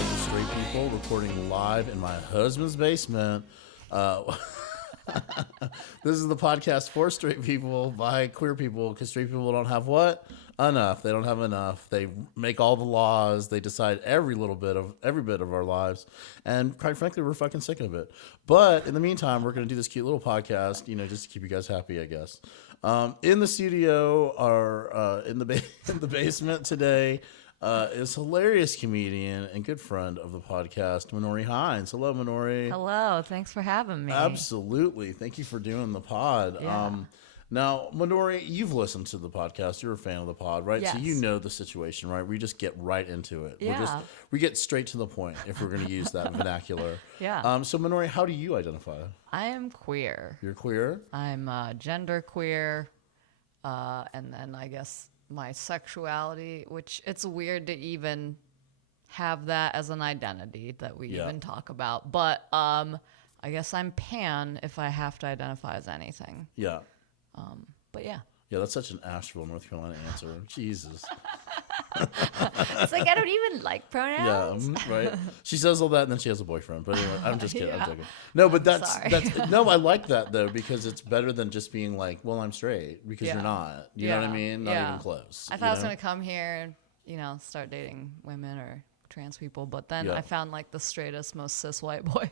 episode of Straight People, recording live in my husband's basement. This is the podcast for straight people by queer people, because straight people don't have what? Enough. They don't have enough. They make all the laws. They decide every bit of our lives. And quite frankly, we're fucking sick of it. But in the meantime, we're going to do this cute little podcast, just to keep you guys happy, I guess. In the studio, or in the basement today, is hilarious comedian and good friend of the podcast, Minori Hinds. Hello, Minori. Hello. Thanks for having me. Absolutely. Thank you for doing the pod. Yeah. Now, Minori, you've listened to the podcast. You're a fan of the pod, right? Yes. So you know the situation, right? We just get right into it. Yeah. We get straight to the point, if we're going to use that vernacular. Yeah. So, Minori, how do you identify? I am queer. You're queer? I'm gender queer. And then I guess my sexuality, which it's weird to even have that as an identity that we even talk about. But I guess I'm pan if I have to identify as anything. Yeah. But yeah. Yeah, that's such an Asheville, North Carolina answer. Jesus. It's like I don't even like pronouns. Yeah, right. She says all that and then she has a boyfriend. But anyway, I'm just kidding. I'm joking. No, but that's no. I like that though, because it's better than just being like, "Well, I'm straight," because you're not. You know what I mean? Not even close. I thought I was gonna come here and start dating women or trans people, but then I found like the straightest, most cis white boy.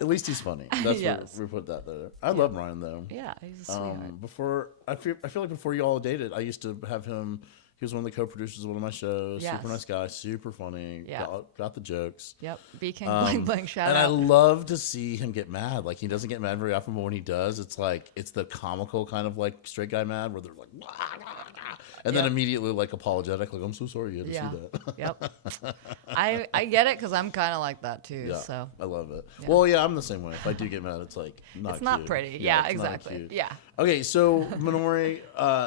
At least he's funny. That's where we put that there. I love Ryan though. Yeah, he's a sweetheart. I feel like before you all dated, I used to have him. He was one of the co-producers of one of my shows. Yes. Super nice guy, super funny. Yeah. Got the jokes. Yep. B King Bling Bling shout and out. I love to see him get mad. Like, he doesn't get mad very often, but when he does, it's the comical kind of like straight guy mad where they're like, wah, wah, wah, and then immediately like apologetic, like, I'm so sorry you had to see that. Yep. I get it because I'm kind of like that too. Yeah, so I love it. Yeah. Well, yeah, I'm the same way. If I do get mad, it's like it's not cute. pretty. Yeah, Yeah, exactly. Yeah. Okay, so Minori,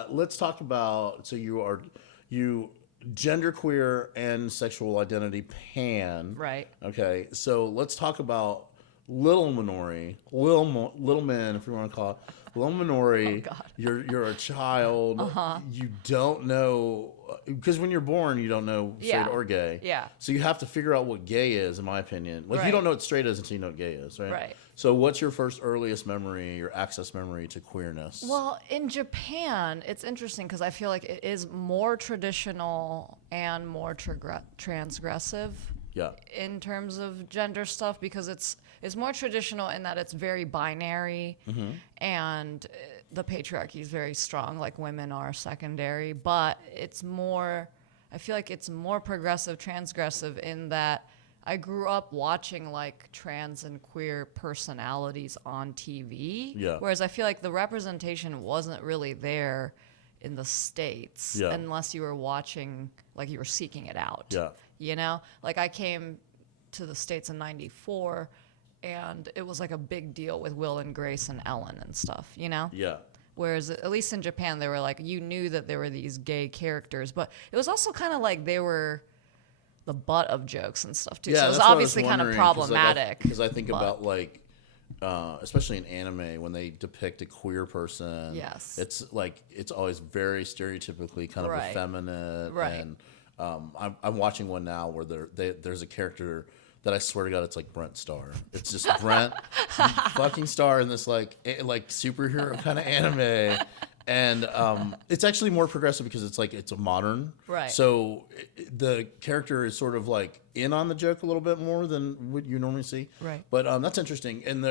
let's talk about. So you genderqueer and sexual identity pan. Right. Okay, so let's talk about little Minori, little man, if you want to call it. Little Minori, Oh, God. you're a child. You don't know, because when you're born, you don't know straight or gay. Yeah. So you have to figure out what gay is, in my opinion. Like, you don't know what straight is until you know what gay is, right? Right. So what's your first earliest memory, your access memory to queerness? Well, in Japan, it's interesting because I feel like it is more traditional and more transgressive. Yeah. In terms of gender stuff, because it's more traditional in that it's very binary, and the patriarchy is very strong, like women are secondary, but it's more, I feel like it's more progressive, transgressive in that I grew up watching like trans and queer personalities on TV, whereas I feel like the representation wasn't really there in the States unless you were watching, like you were seeking it out. Yeah. Like I came to the States in '94, and it was like a big deal with Will and Grace and Ellen and stuff, Yeah. Whereas at least in Japan, they were like, you knew that there were these gay characters, but it was also kind of like they were the butt of jokes and stuff too. Yeah, so it was obviously kind of problematic. Because I think about like, especially in anime, when they depict a queer person, it's like it's always very stereotypically kind of effeminate. Right. And I'm watching one now where there's a character that I swear to God, it's like Brent Starr. It's just Brent fucking Starr in this like superhero kind of anime. And it's actually more progressive because it's a modern. Right. So the character is sort of like in on the joke a little bit more than what you normally see. Right. But that's interesting. And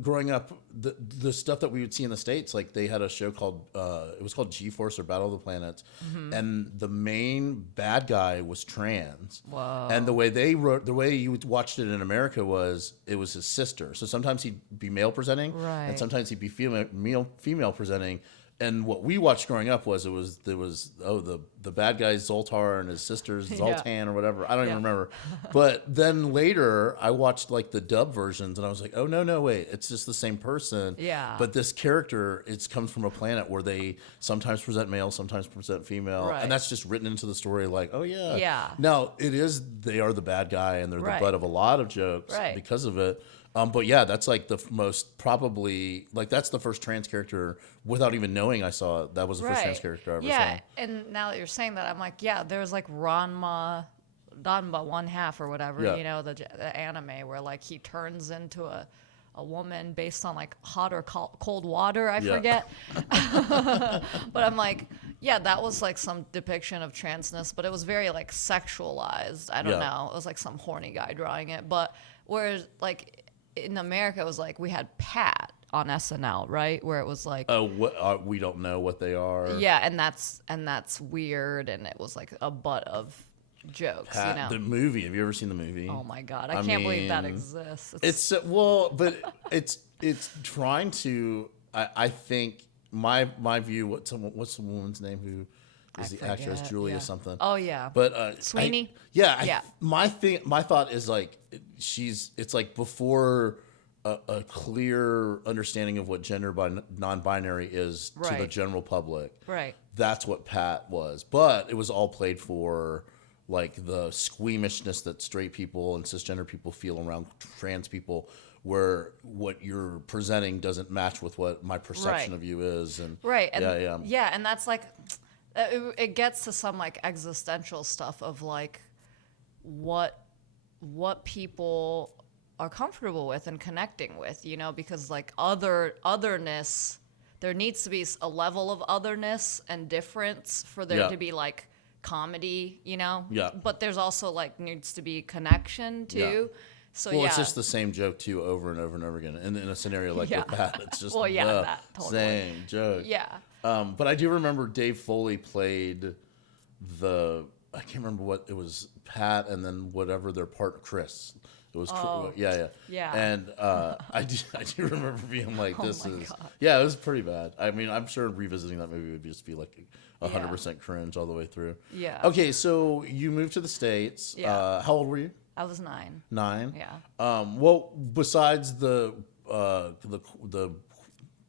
growing up, the stuff that we would see in the States, like they had a show called it was called G-Force or Battle of the Planets, and the main bad guy was trans. Whoa. And the way you watched it in America was it was his sister. So sometimes he'd be male presenting, and sometimes he'd be female presenting. And what we watched growing up was the bad guy Zoltar and his sister Zoltan or whatever. I don't even remember. But then later I watched like the dub versions and I was like, oh no wait, it's just the same person. Yeah. But this character comes from a planet where they sometimes present male, sometimes present female, and that's just written into the story. Like, oh yeah. Yeah. Now they are the bad guy and they're the butt of a lot of jokes because of it. But yeah, that's like the most probably like that's the first trans character without even knowing I saw it. That was the first trans character I ever yeah, saw. and now that you're saying that, I'm like, yeah, there's like Ranma 1/2 or whatever, Yeah. you know, the anime where like he turns into a woman based on like hot or cold water. I Yeah. forget. But I'm like, yeah, that was like some depiction of transness, but it was very like sexualized. I don't Yeah. know. It was like some horny guy drawing it. But whereas like in America, it was like we had Pat on SNL, right? Where it was like, Oh, we don't know what they are. yeah, and that's weird, and it was like a butt of jokes, Pat, you know. the movie. Have you ever seen the movie? Oh my god, I can't believe that mean, exists. It's well, but it's trying to. I think my view. What's the woman's name who is the actress? forget, Julia yeah. something. Oh yeah, But Sweeney? Yeah. My thought is like it's like before a clear understanding of what gender non-binary is to the Right. general public. right. That's what Pat was, but it was all played for like the squeamishness that straight people and cisgender people feel around trans people, where what you're presenting doesn't match with what my perception Right. of you is, and Right. And yeah. and that's like it gets to some like existential stuff of like what people are comfortable with and connecting with, you know, because like otherness, there needs to be a level of otherness and difference for there Yeah. to be like comedy, you know. Yeah. But there's also like needs to be connection too. So Well, yeah. it's just the same joke too, over and over and over again. And in a scenario like Yeah. with Pat, it's just Well, yeah, the that totally. same joke. yeah. But I do remember Dave Foley played I can't remember what it was, Pat, and then whatever their partner, Chris. It was, yeah. Yeah. And I do remember being like, this my is, God. yeah, it was pretty bad. I mean, I'm sure revisiting that movie would just be like 100% Yeah. cringe all the way through. Yeah. Okay, so you moved to the States. Yeah. How old were you? I was 9. 9. Yeah. Well, besides the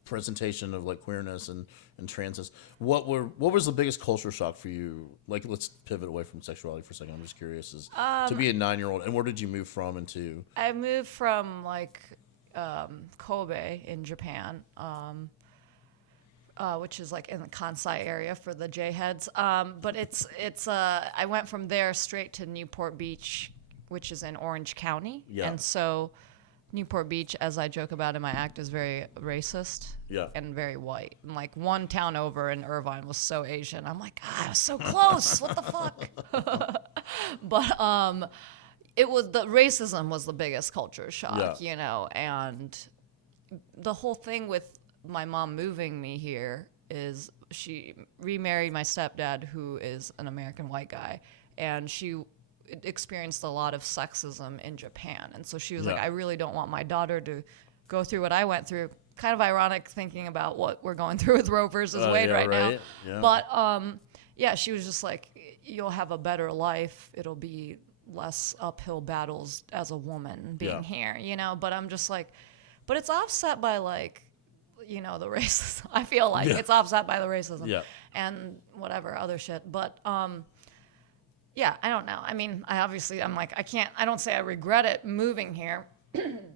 presentation of like queerness and transness, what was the biggest culture shock for you? Like, let's pivot away from sexuality for a second. I'm just curious, as to be a 9-year-old, and where did you move from and to? I moved from like Kobe in Japan, which is like in the Kansai area for the J-heads. But it's I went from there straight to Newport Beach, which is in Orange County. Yeah. And so Newport Beach, as I joke about in my act, is very racist. Yeah. And very white. And like one town over in Irvine was so Asian. I'm like, I was so close. What the fuck? But it was the racism was the biggest culture shock, Yeah. you know, and the whole thing with my mom moving me here is she remarried my stepdad, who is an American white guy, and she experienced a lot of sexism in Japan. And so she was like, Yeah. I really don't want my daughter to go through what I went through. Kind of ironic thinking about what we're going through with Roe versus Wade Yeah, right now. right. Yeah. But yeah, she was just like, you'll have a better life. It'll be less uphill battles as a woman being Yeah. here, you know? But I'm just like, but it's offset by like, you know, the racism. I feel like Yeah. it's offset by the racism Yeah. and whatever other shit. But yeah, I don't know. I mean, I'm like, I don't say I regret it moving here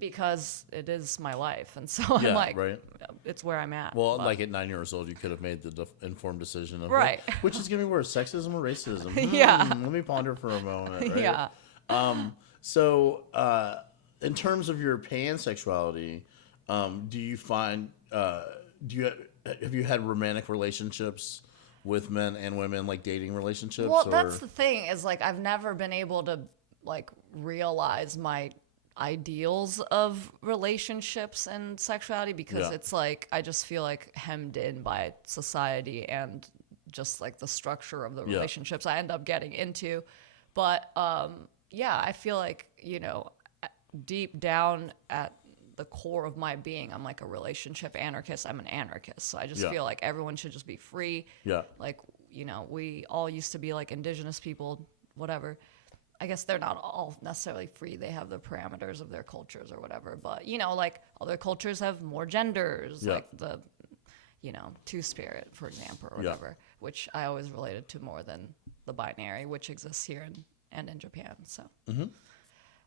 because it is my life. And so Yeah, I'm like, right. it's where I'm at. Well, But- like at 9 years old, you could have made the informed decision of Right. which is going to be worse, sexism or racism. Yeah. Let me ponder for a moment. Right? Yeah. So, in terms of your pansexuality, do you find have you had romantic relationships with men and women, like dating relationships? Well, or? that's the thing is like I've never been able to like realize my ideals of relationships and sexuality because Yeah. it's like I just feel like hemmed in by society and just like the structure of the Yeah. relationships I end up getting into. But yeah, I feel like, you know, deep down at the core of my being, I'm like a relationship anarchist. I'm an anarchist. So I just Yeah. feel like everyone should just be free. Yeah. Like, you know, we all used to be like indigenous people, whatever. I guess they're not all necessarily free. They have the parameters of their cultures or whatever. But, you know, like other cultures have more genders, Yeah. like the, you know, two-spirit, for example, or whatever, which I always related to more than the binary, which exists here and in Japan. So,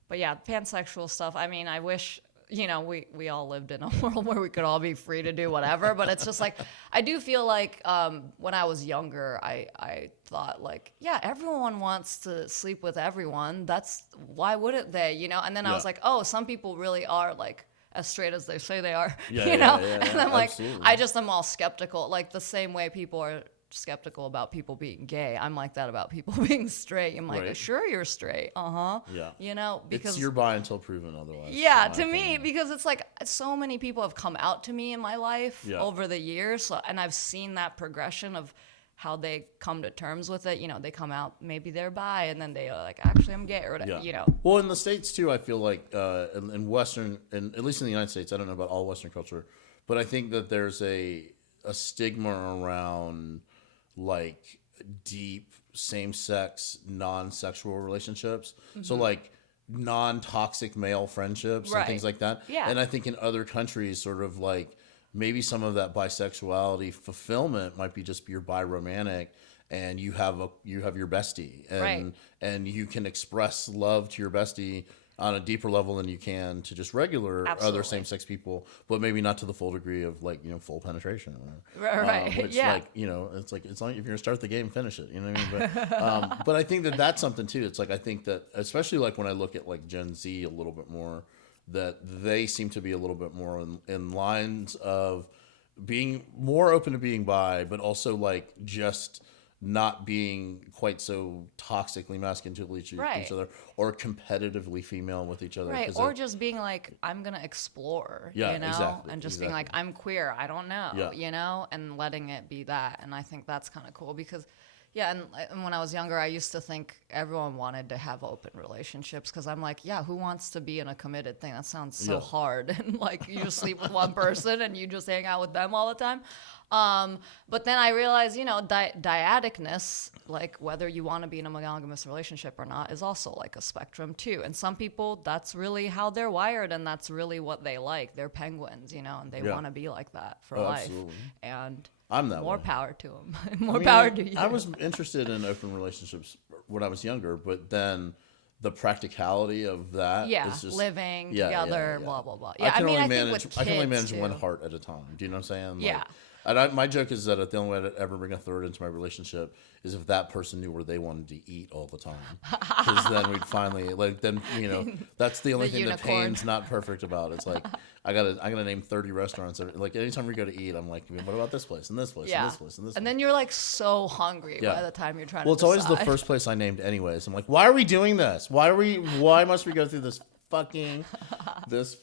but yeah, pansexual stuff. I mean, I wish we all lived in a world where we could all be free to do whatever, but it's just like, I do feel like when I was younger, I thought like, yeah, everyone wants to sleep with everyone. Why wouldn't they, And then I was like, oh, some people really are like as straight as they say they are, And I'm like, absolutely. I just am all skeptical, like the same way people are skeptical about people being gay. I'm like that about people being straight. I'm like, Right. sure, you're straight. Yeah. Because it's you're bi until proven otherwise. yeah, in to my me, opinion. because it's like so many people have come out to me in my life Yeah. over the years, and I've seen that progression of how they come to terms with it. They come out, maybe they're bi, and then they are like, actually, I'm gay, or whatever, Yeah. Well, in the States too, I feel like in Western, and at least in the United States, I don't know about all Western culture, but I think that there's a stigma around like deep same-sex, non-sexual relationships. So like non-toxic male friendships and things like that. Yeah. And I think in other countries, sort of like maybe some of that bisexuality fulfillment might be just you're bi-romantic and you have your bestie and you can express love to your bestie on a deeper level than you can to just regular Absolutely. other same-sex people, but maybe not to the full degree of like, full penetration. Right. Which Yeah. like, it's like, it's like if you're gonna start the game, finish it. You know what I mean? But I think that that's something too. It's like, I think that especially like when I look at like Gen Z a little bit more, that they seem to be a little bit more in lines of being more open to being bi, but also like just not being quite so toxically masculine to each other or competitively female with each other. Right, or just being like, I'm going to explore, exactly, and just being like, I'm queer, I don't know, Yeah. and letting it be that. And I think that's kind of cool because, and when I was younger, I used to think everyone wanted to have open relationships because I'm like, yeah, who wants to be in a committed thing? That sounds so hard. And like, you just sleep with one person and you just hang out with them all the time. But then I realized, dyadicness, like whether you want to be in a monogamous relationship or not, is also like a spectrum too. And some people, that's really how they're wired, and that's really what they like. They're penguins, and they want to be like that for life. Absolutely. And I'm that more way. power to them. Power to you. I was interested in open relationships when I was younger, but then the practicality of that is just living together, blah blah blah. Yeah, I can only think manage too. one heart at a time. Do you know what I'm saying? Yeah. And my joke is that the only way to ever bring a third into my relationship is if that person knew where they wanted to eat all the time. Because then we'd finally that's the only The thing that unicorn. Payne's not perfect about. It's like I gotta name 30 restaurants. Like anytime we go to eat, I'm like, what about this place and this place and this place and this place? And then you're like so hungry by the time you're trying to Well, it's always the decide. first place I named anyways. I'm like, why are we doing this? Why must we go through this fucking this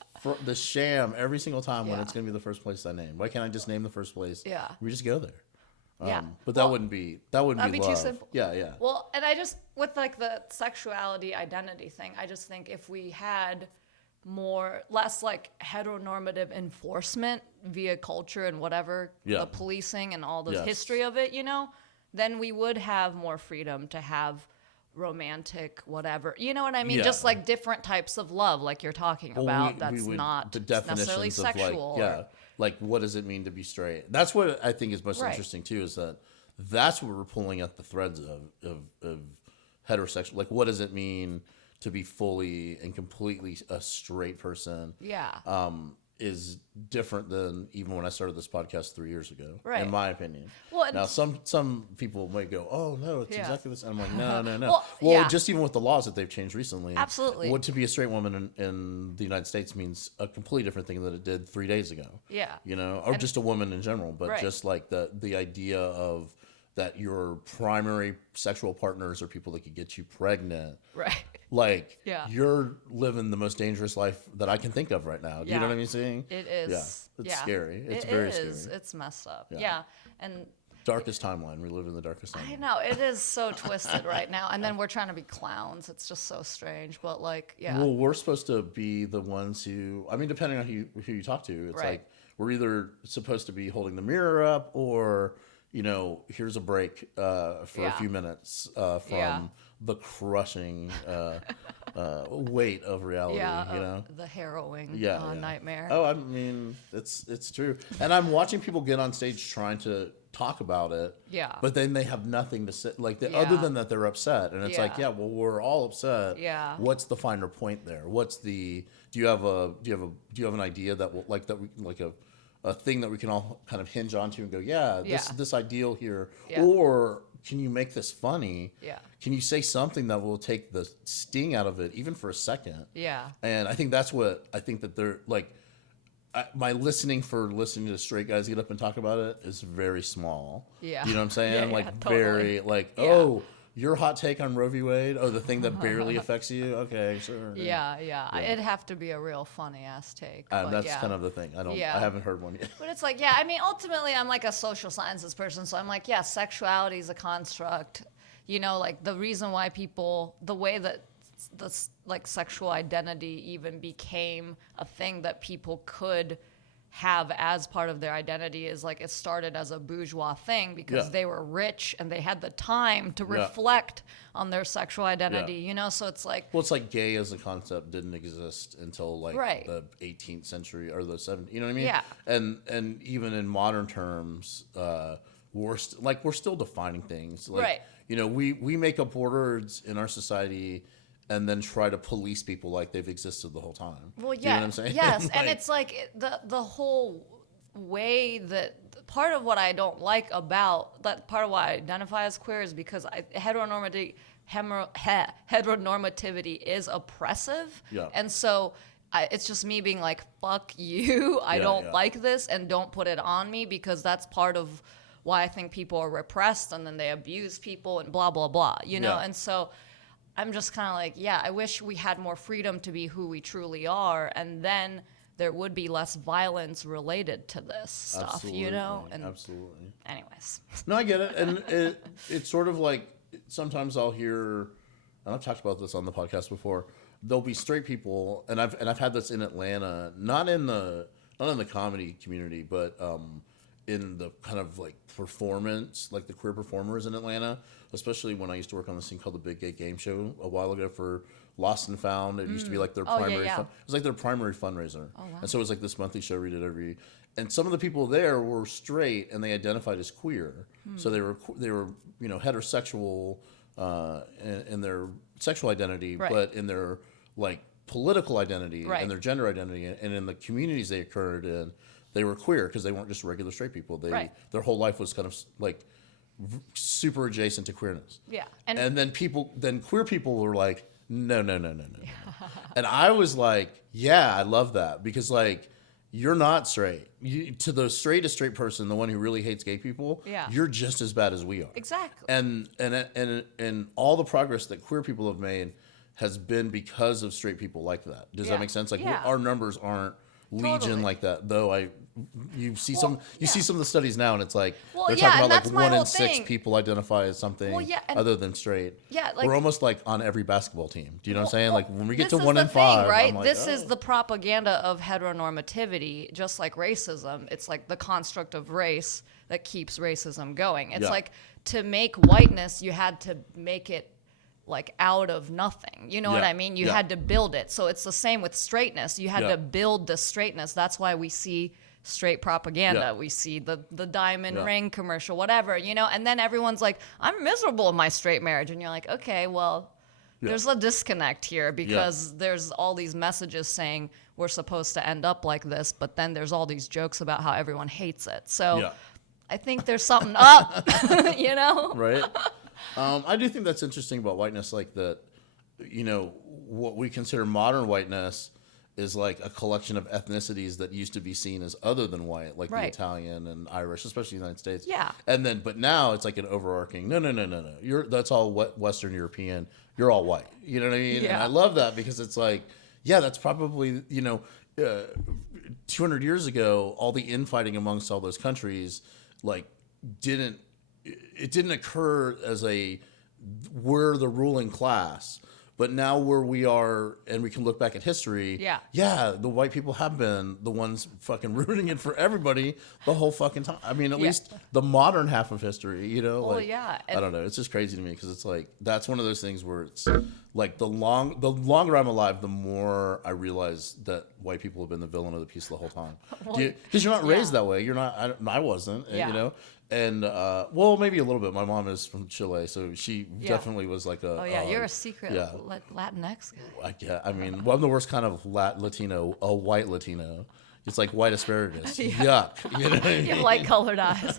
sham every single time when it's gonna be the first place I name? Why can't I just name the first place? Yeah. We just go there. Yeah. But that wouldn't be that'd be love. too simple. Yeah. Well, and I just, with like the sexuality identity thing, I just think if we had less like heteronormative enforcement via culture and whatever, the policing and all the history of it, then we would have more freedom to have romantic whatever, you know what I mean? Yeah. Just like different types of love, like you're talking about. We would, Not the necessarily definitions of sexual. like what does it mean to be straight? That's what I think is most Right. interesting too. Is that's what we're pulling at the threads of heterosexual. Like, what does it mean to be fully and completely a straight person? Yeah. Is different than even when I started this podcast 3 years ago, Right. in my opinion. Well, and now some people might go, "Oh no, it's exactly this." I'm like, no. Well, just even with the laws that they've changed recently, Absolutely. what to be a straight woman in the United States means a completely different thing than it did 3 days ago. Yeah. Or just a woman in general, but Right. just like the idea of that your primary sexual partners are people that could get you pregnant. Right. Like, Yeah. you're living the most dangerous life that I can think of right now. Do you know what I'm saying? It is. Yeah. It's scary. It's It very is. scary. It's messed up. Yeah. Yeah. And Darkest timeline. We live in the darkest timeline. I know it is so twisted right now. And then we're trying to be clowns. It's just so strange. But like, yeah. Well, we're supposed to be the ones who, I mean, depending on who you talk to, it's Right. like we're either supposed to be holding the mirror up or, here's a break for a few minutes from the crushing weight of reality. Yeah, you know, the harrowing yeah. nightmare. Oh, I mean, it's true. And I'm watching people get on stage trying to talk about it. Yeah. But then they have nothing to say, like Yeah. other than that they're upset, and it's like, Yeah. yeah, well, we're all upset. Yeah. What's the finer point there? What's the? Do you have an idea that will a thing that we can all kind of hinge onto and go, yeah, this ideal here, Yeah. or can you make this funny? Yeah. Can you say something that will take the sting out of it, even for a second? Yeah. And I think that they're like, my listening to straight guys get up and talk about it is very small. Yeah. You know what I'm saying? Yeah, like totally. very like, Yeah. oh, your hot take on Roe v. Wade? Oh, the thing that barely affects you? Okay, sure. Yeah. It'd have to be a real funny ass take. But That's yeah. kind of the thing. I haven't heard one yet. But it's like, yeah, I mean, ultimately, I'm like a social sciences person, so I'm like, yeah, sexuality is a construct. You know, like the reason why the way that the like sexual identity even became a thing that people could have as part of their identity is like it started as a bourgeois thing because they were rich and they had the time to reflect on their sexual identity, you know? So it's like... Well, it's like gay as a concept didn't exist until like the 18th century or the 17th, you know what I mean? Yeah. And even in modern terms, we're still defining things. Like, you know, we make up words in our society and then try to police people like they've existed the whole time. Well, yeah. You know what I'm saying? Yes, like, and it's like the whole way that part of what I don't like about that, part of why I identify as queer is because heteronormativity is oppressive. Yeah. And so it's just me being like, fuck you. I don't like this and don't put it on me because that's part of why I think people are repressed and then they abuse people and blah, blah, blah, you know? And so I'm just kind of like, yeah, I wish we had more freedom to be who we truly are, and then there would be less violence related to this stuff, you know? And absolutely. Anyways. No, I get it. And it's sort of like sometimes I'll hear, and I've talked about this on the podcast before, there'll be straight people, and I've had this in Atlanta, not in the comedy community, but in the kind of like performance, like the queer performers in Atlanta, especially when I used to work on this thing called the Big Gay Game Show a while ago for Lost and Found. It used to be like their primary it was like their primary fundraiser. Oh, wow. And so it was like this monthly show we did and some of the people there were straight and they identified as queer. So they were you know, heterosexual in their sexual identity, but in their like political identity and their gender identity and in the communities they occurred in, they were queer because they weren't just regular straight people. Their whole life was kind of like super adjacent to queerness. Yeah. And then queer people were like, no. And I was like, yeah, I love that because like you're not straight. To the straightest straight person, the one who really hates gay people, you're just as bad as we are. Exactly. And all the progress that queer people have made has been because of straight people like that. Does that make sense? Like our numbers aren't legion like that, though. You see some of the studies now, and it's like they're talking about like 1 in 6 people identify as something other than straight. Yeah, like, we're almost like on every basketball team. Do you know what I'm saying? Like when we get to 1 in 5, right? Like, this is the propaganda of heteronormativity, just like racism. It's like the construct of race that keeps racism going. It's like to make whiteness, you had to make it like out of nothing. You know what I mean? You had to build it. So it's the same with straightness. You had to build the straightness. That's why we see straight propaganda. We see the diamond ring commercial, whatever, you know? And then everyone's like, I'm miserable in my straight marriage. And you're like, okay, well, there's a disconnect here because there's all these messages saying we're supposed to end up like this, but then there's all these jokes about how everyone hates it. So I think there's something up, you know? Right. I do think that's interesting about whiteness, like that, you know, what we consider modern whiteness is like a collection of ethnicities that used to be seen as other than white, like the Italian and Irish, especially in the United States. Yeah. And then, but now it's like an overarching, no. That's all Western European. You're all white. You know what I mean? Yeah. And I love that because it's like, that's probably, 200 years ago, all the infighting amongst all those countries, like, didn't occur as we're the ruling class. But now where we are, and we can look back at history, the white people have been the ones fucking ruining it for everybody the whole fucking time. I mean, at least the modern half of history, you know? Well, like, I don't know. It's just crazy to me because it's like, that's one of those things where it's Like the longer I'm alive, the more I realize that white people have been the villain of the piece the whole time. Because you're not raised that way. You're not. I wasn't. Yeah. You know. And well, maybe a little bit. My mom is from Chile, so she definitely was like a. Oh yeah, you're a secret Latinx guy. I mean, well, I'm the worst kind of Latino, a white Latino. It's like white asparagus. Yuck. You know what I mean? You have light-colored eyes.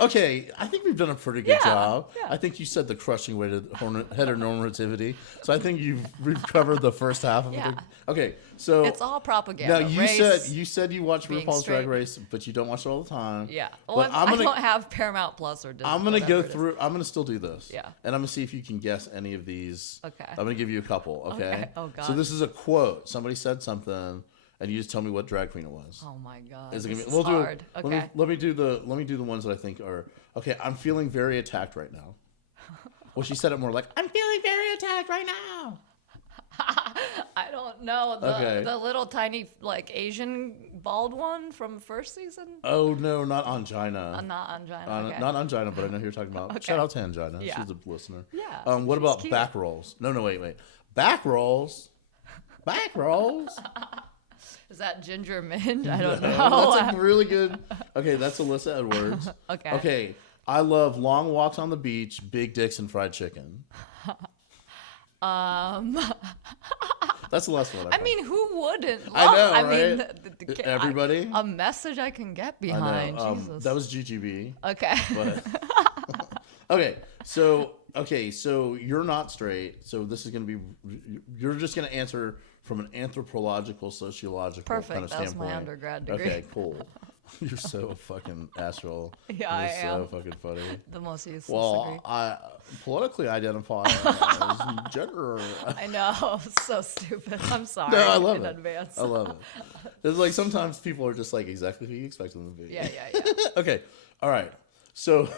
Okay, I think we've done a pretty good job. Yeah. I think you said the crushing way to heteronormativity. So I think we've covered the first half of it. Okay, so it's all propaganda. Now you said you watch RuPaul's Drag Race, but you don't watch it all the time. Yeah. Well, I don't have Paramount Plus or Disney. I'm gonna go through. I'm gonna still do this. Yeah. And I'm gonna see if you can guess any of these. Okay. I'm gonna give you a couple. Okay. Oh God. So this is a quote. Somebody said something. And you just tell me what drag queen it was. Oh my God! Is it gonna be? We'll hard. Okay. Let me do the ones that I think are okay. I'm feeling very attacked right now. Well, she said it more like I'm feeling very attacked right now. I don't know the little tiny like Asian bald one from first season. Oh no, not Angina. Not Angina. Okay. Not Angina, but I know who you're talking about. Okay. Shout out to Angina. Yeah. She's a listener. Yeah. What about cute. Back rolls? No, wait. Back rolls. Back rolls. Is that Ginger Minge? I don't know. That's a really good. Okay, that's Alyssa Edwards. Okay. I love long walks on the beach, big dicks, and fried chicken. That's the last one. I mean, who wouldn't? I know, right? mean, everybody. A message I can get behind. Jesus. That was GGB. Okay. Okay, so you're not straight. So this is going to be. You're just going to answer from an anthropological, sociological kind of standpoint. That was my undergrad degree. Okay, cool. You're so fucking astral. Yeah, I am. So fucking funny. The most useless degree. I politically identify as gender. I know, so stupid. I'm sorry. No, I love it. Advance. I love it. It's like sometimes people are just like exactly who you expect them to be. Yeah. Okay, all right. So,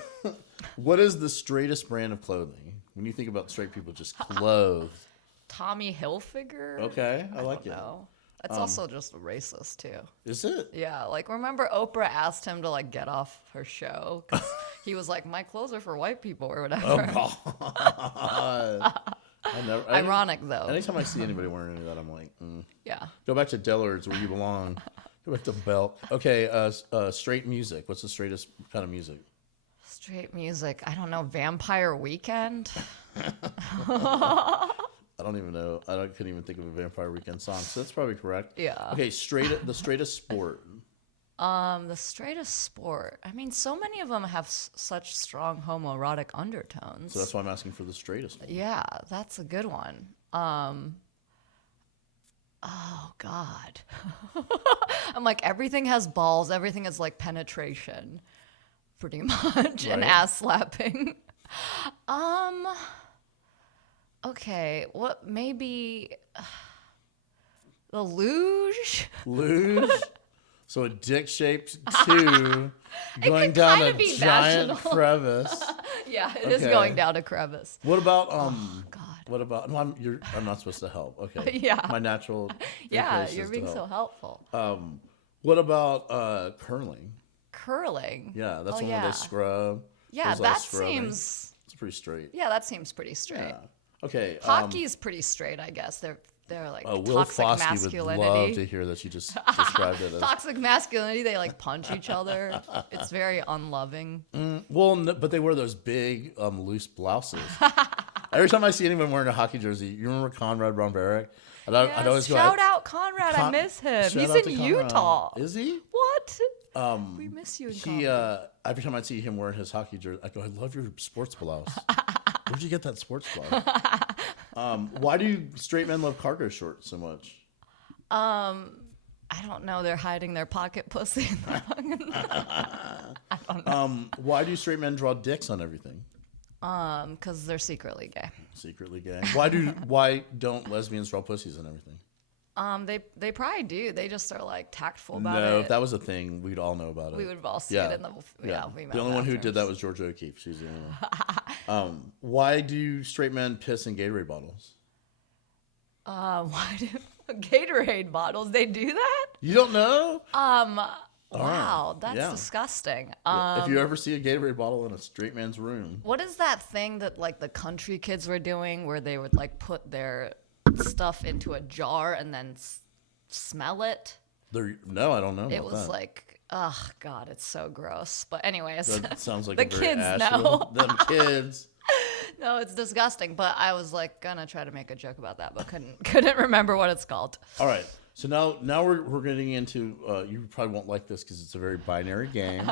what is the straightest brand of clothing when you think about straight people just clothed? Tommy Hilfiger. Okay, I like it. It's also just racist too. Is it? Yeah, like remember Oprah asked him to like get off her show because he was like, my clothes are for white people or whatever. Oh, God. Ironic though. Anytime I see anybody wearing any of that, I'm like, yeah. Go back to Dillard's where you belong. Go back to Belk. Okay, straight music. What's the straightest kind of music? Straight music. I don't know. Vampire Weekend. I don't even know. Couldn't even think of a Vampire Weekend song. So that's probably correct. Yeah. Okay, the straightest sport. The straightest sport. I mean, so many of them have such strong homoerotic undertones. So that's why I'm asking for the straightest one. Yeah, that's a good one. Oh God. I'm like, everything has balls. Everything is like penetration, pretty much, right. And ass slapping. Okay, what maybe the luge? Luge? So a dick-shaped tube going down a giant crevice. Yeah, it is going down a crevice. What about God. What about? No, I'm not supposed to help. Okay. Yeah. My natural. Yeah, you're being so helpful. What about curling? Curling. Yeah, that's one where they scrub. Yeah, that seems. It's pretty straight. Yeah, that seems pretty straight. Yeah. Okay. Hockey's pretty straight, I guess. They're like Will toxic Foskey masculinity. would love to hear that you just described it as toxic masculinity. They like punch each other. It's very unloving. But they wear those big loose blouses. Every time I see anyone wearing a hockey jersey, you remember Conrad Bromberg? I'd always shout out Conrad. I miss him. He's in Utah. Is he? What? We miss you in Conrad. Every time I see him wearing his hockey jersey, I go, I love your sports blouse. Where'd you get that sports blouse? Why do straight men love cargo shorts so much? I don't know. They're hiding their pocket pussy. I don't know. Why do straight men draw dicks on everything? Because they're secretly gay. Secretly gay. Why don't lesbians draw pussies and everything? They probably do. They just are like tactful about it. No, if that was a thing, we'd all know about it. We would all see it in the The only one who did that was Georgia O'Keeffe. She's the only one. Why do straight men piss in Gatorade bottles? Why do Gatorade bottles? They do that? You don't know? Wow, that's Yeah. disgusting. If you ever see a Gatorade bottle in a straight man's room, What is that thing that like the country kids were doing where they would like put their stuff into a jar and then smell it? no, I don't know. It about was that. like, oh God, it's so gross. But anyways, That sounds like the a very kids Asheville. know. Them kids. No, it's disgusting. But I was like gonna try to make a joke about that, but couldn't remember what it's called. All right. So now we're getting into you probably won't like this because it's a very binary game,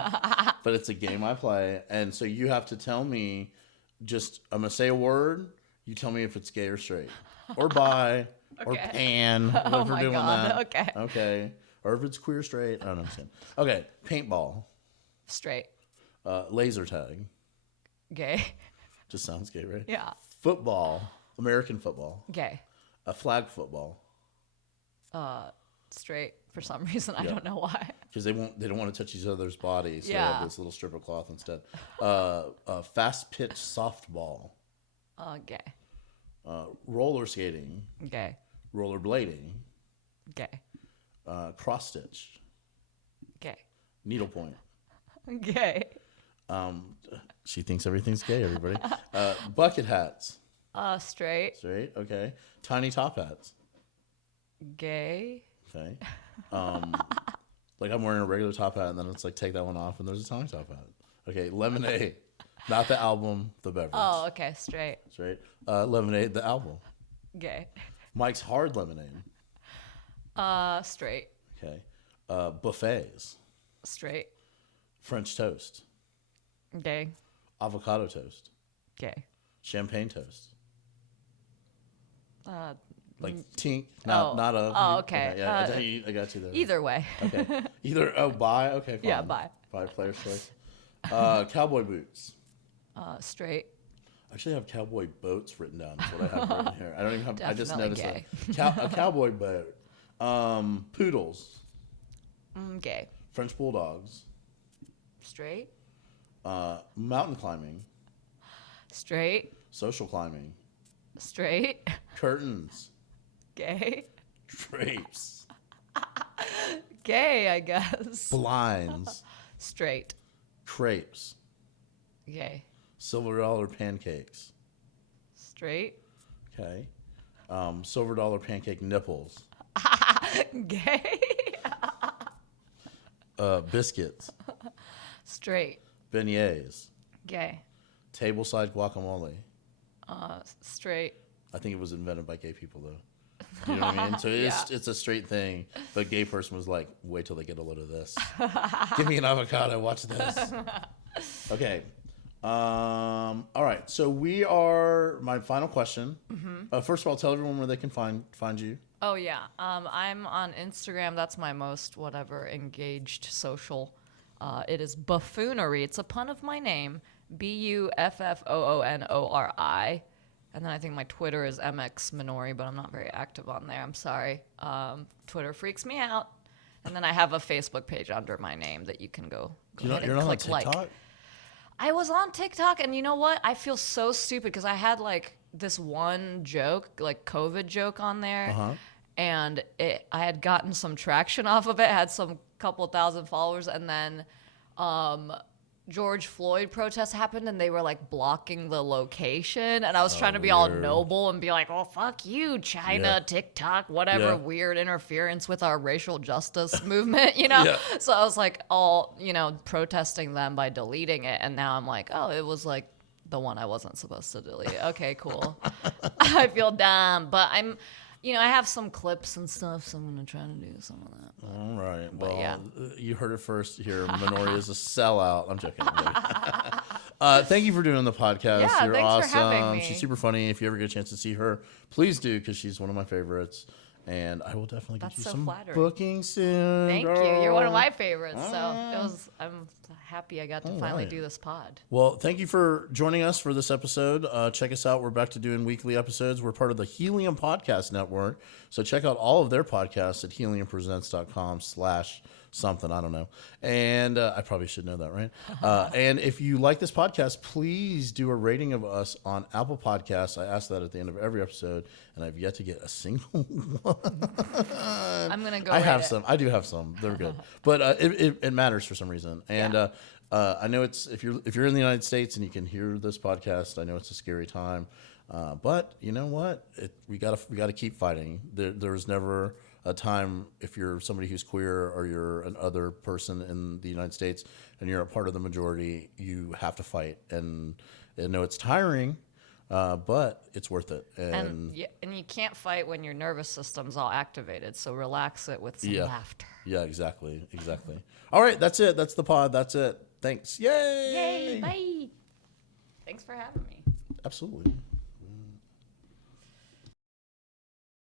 but it's a game I play, and so you have to tell me. I'm gonna say a word. You tell me if it's gay or straight, or bi, or Okay. pan. Oh If we're my doing God. that. Okay. Okay. Or if it's queer, straight. I don't understand. Okay. Paintball. Straight, Laser tag. gay, Just sounds gay, right? yeah, Football. American football. gay, Flag football. straight. For some reason, I don't know why. Because they don't want to touch each other's bodies, so they Yeah. have this little strip of cloth instead. Fast pitch softball, Gay, roller skating, gay, roller blading, gay, cross stitch, gay, needlepoint. gay, She thinks everything's gay. Everybody. Bucket hats, straight, straight. Okay. Tiny top hats. gay, Okay. Like I'm wearing a regular top hat, and then it's like take that one off, and there's a tiny top hat. Okay. Lemonade, not the album, the beverage. oh, okay, straight, Straight. Lemonade, the album. gay, Mike's Hard Lemonade. straight, Okay. Buffets. straight, French toast. gay, Avocado toast. gay, Champagne toast. uh, Like tink, not a. oh, okay. Yeah, I got you there. either way. Okay. Either bi. Okay. Fine. Yeah, bi. Bi player's choice. Cowboy boots. Straight, I actually have cowboy boats written down. That's what I have written here. I don't even have. I just Definitely noticed that. A cowboy boat. Poodles. gay, French bulldogs. straight, Mountain climbing. straight, Social climbing. straight, Curtains. gay, Drapes. gay, I guess, Blinds. straight, Crepes. gay, Silver dollar pancakes. straight, Okay. Silver dollar pancake nipples. gay, Biscuits. straight, Beignets. gay, Tableside guacamole. straight, I think it was invented by gay people, though. You know what I mean? So it's a straight thing. But a gay person was like, wait till they get a load of this. Give me an avocado. Watch this. Okay. All right. So my final question. First of all, tell everyone where they can find you. Oh yeah, I'm on Instagram. That's my most whatever engaged social. It is buffoonery. It's a pun of my name, BUFFOONORI, and then I think my Twitter is MX Minori, but I'm not very active on there. I'm sorry. Twitter freaks me out, and then I have a Facebook page under my name that you can go ahead You're and not on click TikTok? like. I was on TikTok, and you know what? I feel so stupid because I had like this one joke, like COVID joke on there, and I had gotten some traction off of it, had some couple thousand followers, and then George Floyd protests happened, and they were like blocking the location, and I was trying to be all weird. noble and be like, "Oh fuck you, China, Yeah. TikTok, whatever Yeah. weird interference with our racial justice movement," you know? Yeah. So I was like all, protesting them by deleting it, and now I'm like, oh, it was like the one I wasn't supposed to delete. Okay, cool. I feel dumb, but I have some clips and stuff, so I'm gonna try to do some of that. All right. But Well, yeah. You heard it first here. Minori is a sellout. I'm joking. Thank you for doing the podcast. Yeah, You're thanks awesome. for having me. She's super funny. If you ever get a chance to see her, please do, because she's one of my favorites. And I will definitely get That's you so some flattering. booking soon. Thank you. girl. You're one of my favorites, so I'm happy I got to finally right. do this pod. Well, thank you for joining us for this episode. Check us out. We're back to doing weekly episodes. We're part of the Helium Podcast Network. So check out all of their podcasts at heliumpresents.com/subscribe. something. I don't know. And I probably should know that, right? And if you like this podcast, please do a rating of us on Apple Podcasts. I ask that at the end of every episode, and I've yet to get a single one. I'm gonna go. I have some. I do have some. They're good, but it matters for some reason. And I know it's if you're in the United States and you can hear this podcast, I know it's a scary time. But you know what? We gotta keep fighting. There's never a time if you're somebody who's queer or you're an other person in the United States and you're a part of the majority, you have to fight. And I know it's tiring, but it's worth it. And you can't fight when your nervous system's all activated. So relax it with some laughter. Yeah, exactly. All right, that's it. That's the pod. That's it. Thanks. Yay! Bye. Thanks for having me. Absolutely.